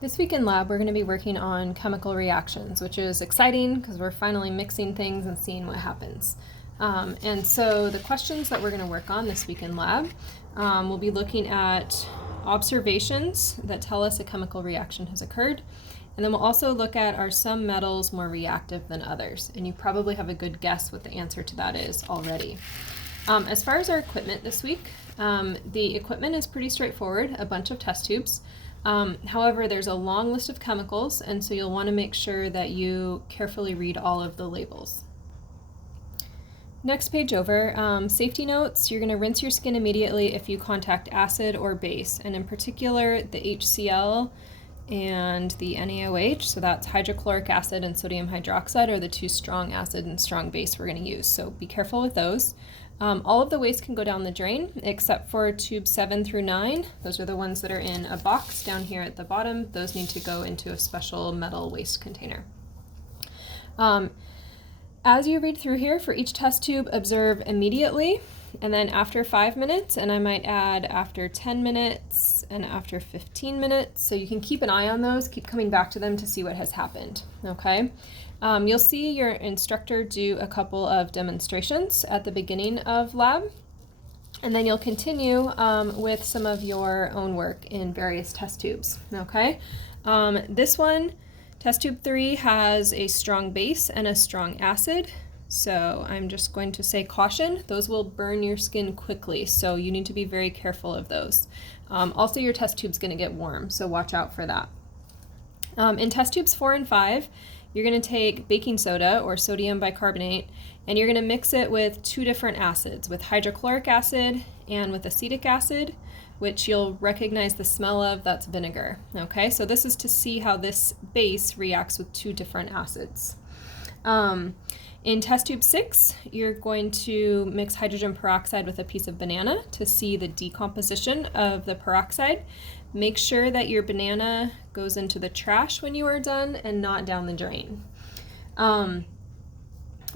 This week in lab, we're going to be working on chemical reactions, which is exciting because we're finally mixing things and seeing what happens. And so the questions that we're going to work on this week in lab, we'll be looking at observations that tell us a chemical reaction has occurred. And then we'll also look at, are some metals more reactive than others? And you probably have a good guess what the answer to that is already. As far as our equipment this week, the equipment is pretty straightforward, a bunch of test tubes. However, there's a long list of chemicals, and so you'll want to make sure that you carefully read all of the labels. Next page over, safety notes. You're going to rinse your skin immediately if you contact acid or base, and in particular the HCl and the NaOH, so that's hydrochloric acid and sodium hydroxide are the two strong acid and strong base we're going to use, so be careful with those. All of the waste can go down the drain except for tubes 7 through 9. Those are the ones that are in a box down here at the bottom. Those need to go into a special metal waste container. As you read through here, for each test tube, observe immediately, and then after 5 minutes, and I might add after 10 minutes and after 15 minutes. So you can keep an eye on those, keep coming back to them to see what has happened, okay? You'll see your instructor do a couple of demonstrations at the beginning of lab, and then you'll continue with some of your own work in various test tubes, okay? This one, test tube 3, has a strong base and a strong acid. So I'm just going to say caution, those will burn your skin quickly, so you need to be very careful of those. Also, your test tube's going to get warm, so watch out for that. In test tubes 4 and 5, you're going to take baking soda or sodium bicarbonate, and you're going to mix it with two different acids, with hydrochloric acid and with acetic acid, which you'll recognize the smell of, that's vinegar. Okay, so this is to see how this base reacts with two different acids. In test tube 6, you're going to mix hydrogen peroxide with a piece of banana to see the decomposition of the peroxide. Make sure that your banana goes into the trash when you are done and not down the drain.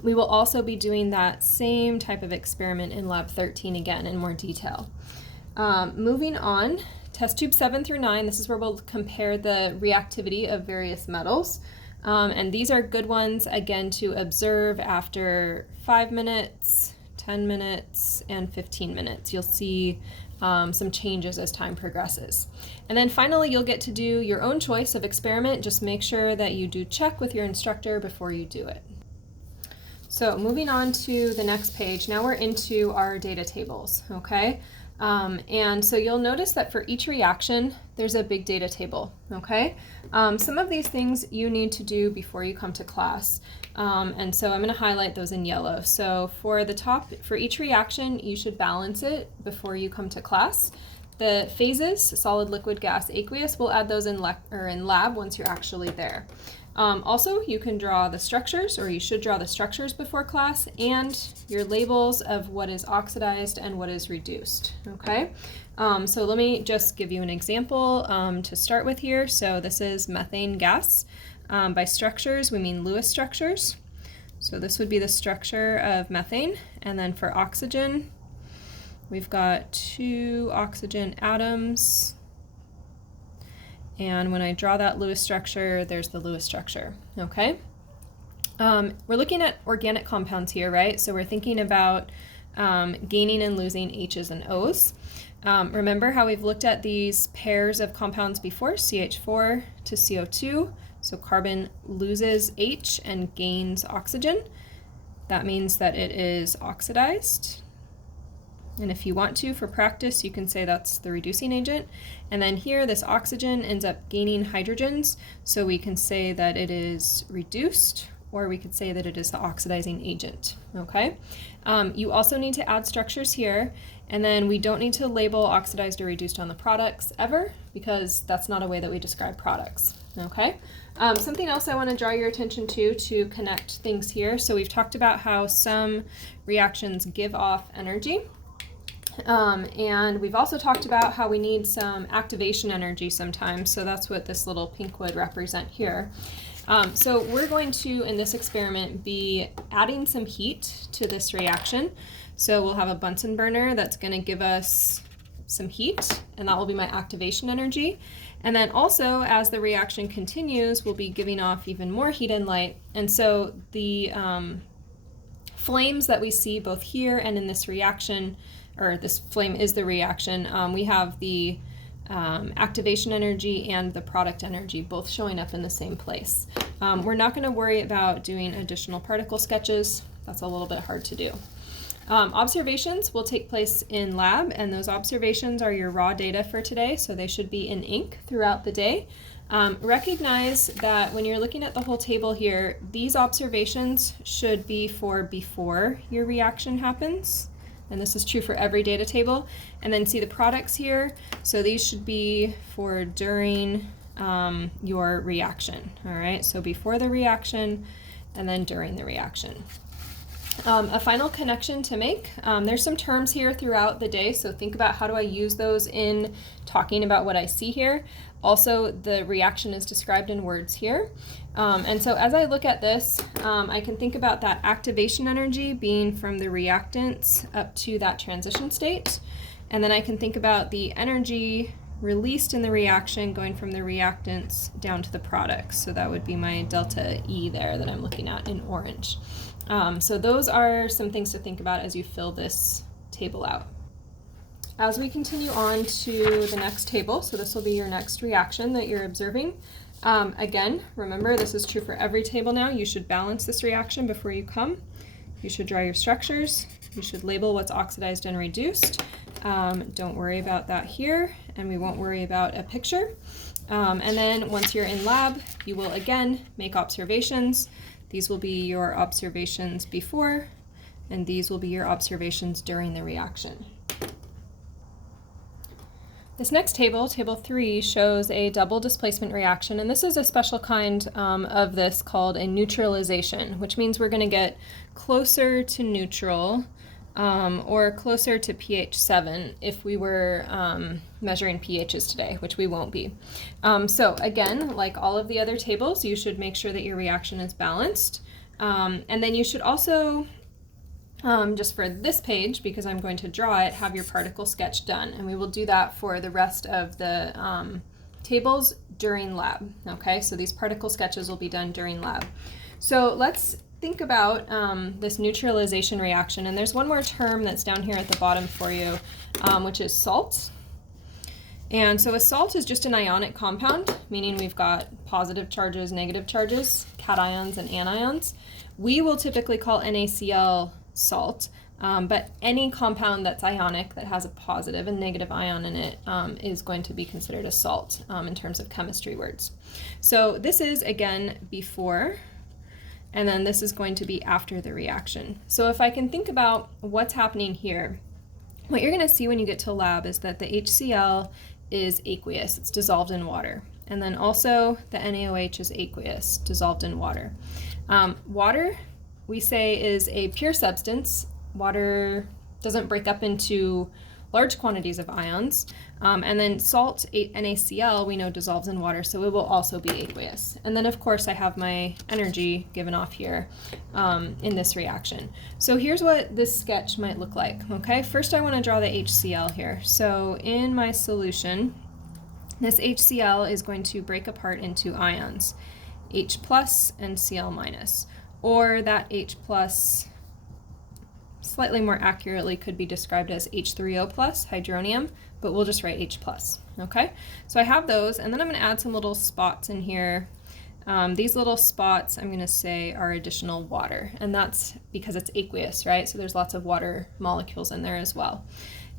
We will also be doing that same type of experiment in lab 13 again in more detail. Moving on, test tube 7 through 9, this is where we'll compare the reactivity of various metals. And these are good ones, again, to observe after 5 minutes, 10 minutes, and 15 minutes. You'll see some changes as time progresses. And then finally, you'll get to do your own choice of experiment. Just make sure that you do check with your instructor before you do it. So moving on to the next page, now we're into our data tables, okay? And so you'll notice that for each reaction, there's a big data table, okay? Some of these things you need to do before you come to class. And so I'm going to highlight those in yellow. So for the top, for each reaction, you should balance it before you come to class. The phases, solid, liquid, gas, aqueous, we'll add those in lab once you're actually there. Also, you can draw the structures, or you should draw the structures before class, and your labels of what is oxidized and what is reduced, okay? So let me just give you an example to start with here. So this is methane gas. By structures, we mean Lewis structures. So this would be the structure of methane, and then for oxygen, we've got 2 oxygen atoms. And when I draw that Lewis structure, there's the Lewis structure, okay? We're looking at organic compounds here, right? So we're thinking about gaining and losing H's and O's. Remember how we've looked at these pairs of compounds before, CH4 to CO2. So carbon loses H and gains oxygen. That means that it is oxidized. And if you want to, for practice, you can say that's the reducing agent. And then here, this oxygen ends up gaining hydrogens, so we can say that it is reduced, or we could say that it is the oxidizing agent, okay? You also need to add structures here, and then we don't need to label oxidized or reduced on the products ever, because that's not a way that we describe products, okay? Something else I want to draw your attention to connect things here. So we've talked about how some reactions give off energy. And we've also talked about how we need some activation energy sometimes, so that's what this little pink would represent here. So we're going to, in this experiment, be adding some heat to this reaction. So we'll have a Bunsen burner that's going to give us some heat, and that will be my activation energy. And then also, as the reaction continues, we'll be giving off even more heat and light. And so the flames that we see both here and in this reaction, or this flame is the reaction, we have the activation energy and the product energy both showing up in the same place. We're not going to worry about doing additional particle sketches. That's a little bit hard to do. Observations will take place in lab, and those observations are your raw data for today, so they should be in ink throughout the day. Recognize that when you're looking at the whole table here, these observations should be for before your reaction happens, and this is true for every data table. And then see the products here, so these should be for during your reaction. All right, so before the reaction and then during the reaction. A final connection to make. There's some terms here throughout the day, so think about how do I use those in talking about what I see here. Also, the reaction is described in words here. And so as I look at this, I can think about that activation energy being from the reactants up to that transition state. And then I can think about the energy released in the reaction going from the reactants down to the products. So that would be my delta E there that I'm looking at in orange. So those are some things to think about as you fill this table out. As we continue on to the next table, so this will be your next reaction that you're observing. Again, remember this is true for every table now. You should balance this reaction before you come. You should draw your structures. You should label what's oxidized and reduced. Don't worry about that here, and we won't worry about a picture. And then once you're in lab, you will again make observations. These will be your observations before, and these will be your observations during the reaction. This next table, table 3, shows a double displacement reaction, and this is a special kind of this called a neutralization, which means we're going to get closer to neutral or closer to pH 7 if we were measuring pHs today, which we won't be. So again, like all of the other tables, you should make sure that your reaction is balanced. And then you should also, just for this page, because I'm going to draw it, have your particle sketch done. And we will do that for the rest of the tables during lab. Okay, so these particle sketches will be done during lab. So let's think about this neutralization reaction, and there's one more term that's down here at the bottom for you, which is salt. And so a salt is just an ionic compound, meaning we've got positive charges, negative charges, cations and anions. We will typically call NaCl salt, but any compound that's ionic that has a positive and negative ion in it is going to be considered a salt in terms of chemistry words. So this is, again, before, and then this is going to be after the reaction. So if I can think about what's happening here, what you're going to see when you get to lab is that the HCl is aqueous, it's dissolved in water. And then also the NaOH is aqueous, dissolved in water. Water, we say, is a pure substance. Water doesn't break up into large quantities of ions. And then salt, NaCl, we know dissolves in water, so it will also be aqueous. And then, of course, I have my energy given off here in this reaction. So here's what this sketch might look like, okay? First, I want to draw the HCl here. So in my solution, this HCl is going to break apart into ions, H plus and Cl minus, or that H plus slightly more accurately could be described as H3O plus, hydronium, but we'll just write H plus, okay? So I have those, and then I'm going to add some little spots in here. These little spots, I'm going to say, are additional water, and that's because it's aqueous, right? So there's lots of water molecules in there as well.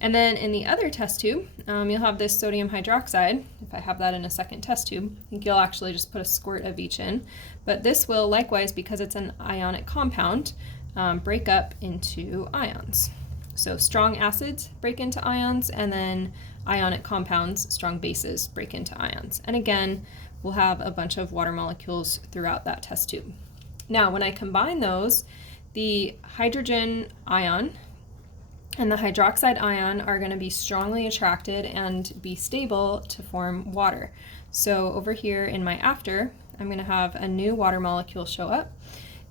And then in the other test tube, you'll have this sodium hydroxide. If I have that in a second test tube, I think you'll actually just put a squirt of each in. But this will likewise, because it's an ionic compound, break up into ions. So strong acids break into ions, and then ionic compounds, strong bases, break into ions. And again, we'll have a bunch of water molecules throughout that test tube. Now, when I combine those, the hydrogen ion and the hydroxide ion are going to be strongly attracted and be stable to form water. So over here in my after, I'm going to have a new water molecule show up,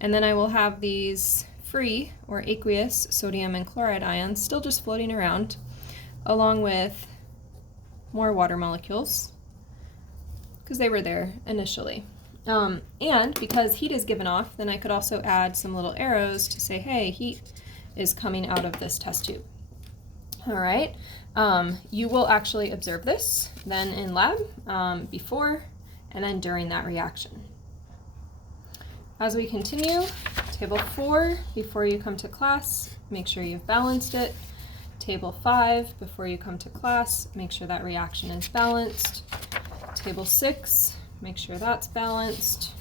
and then I will have these free or aqueous sodium and chloride ions still just floating around, along with more water molecules because they were there initially. And because heat is given off, then I could also add some little arrows to say, hey, heat is coming out of this test tube. All right, you will actually observe this then in lab before and then during that reaction. As we continue, table 4, before you come to class, make sure you've balanced it. Table 5, before you come to class, make sure that reaction is balanced. Table 6, make sure that's balanced.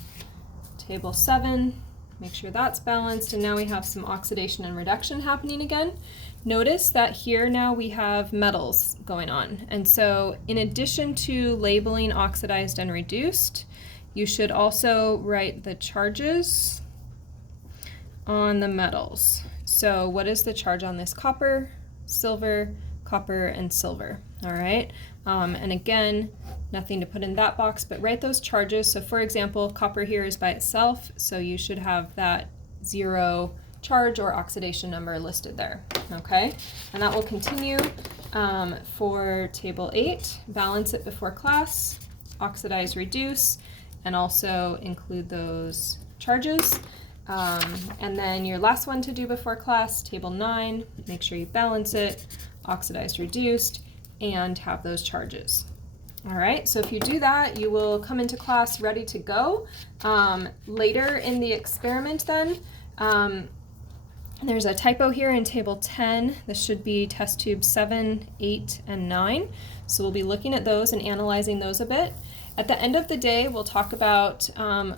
Table 7, make sure that's balanced. And now we have some oxidation and reduction happening again. Notice that here now we have metals going on. And so in addition to labeling oxidized and reduced, you should also write the charges on the metals. So what is the charge on this? Copper, silver, copper, and silver. All right. And again, nothing to put in that box, but write those charges. So for example, copper here is by itself, so you should have that 0 charge or oxidation number listed there. Okay. And that will continue for table 8. Balance it before class, oxidize, reduce, and also include those charges. And then your last one to do before class, table 9, make sure you balance it, oxidized, reduced, and have those charges. All right, so if you do that, you will come into class ready to go. Later in the experiment then, there's a typo here in table 10. This should be test tube 7, 8, and 9. So we'll be looking at those and analyzing those a bit. At the end of the day, we'll talk about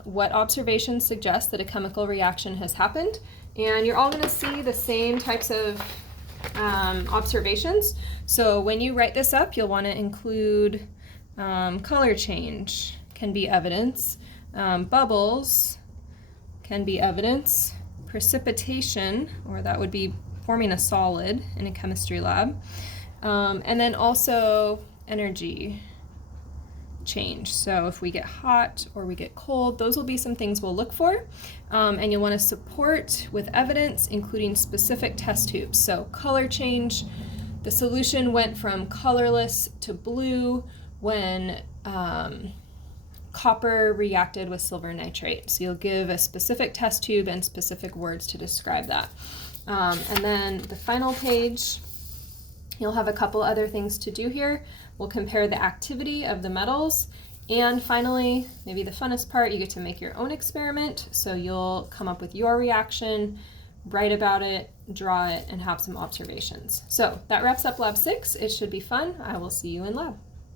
what observations suggest that a chemical reaction has happened. And you're all going to see the same types of observations. So when you write this up, you'll want to include color change can be evidence, bubbles can be evidence, precipitation, or that would be forming a solid in a chemistry lab, and then also energy change. So if we get hot or we get cold, those will be some things we'll look for. And you'll want to support with evidence, including specific test tubes. So color change, the solution went from colorless to blue when copper reacted with silver nitrate. So you'll give a specific test tube and specific words to describe that. And then the final page, you'll have a couple other things to do here. We'll compare the activity of the metals. And finally, maybe the funnest part, you get to make your own experiment. So you'll come up with your reaction, write about it, draw it, and have some observations. So that wraps up lab 6. It should be fun. I will see you in lab.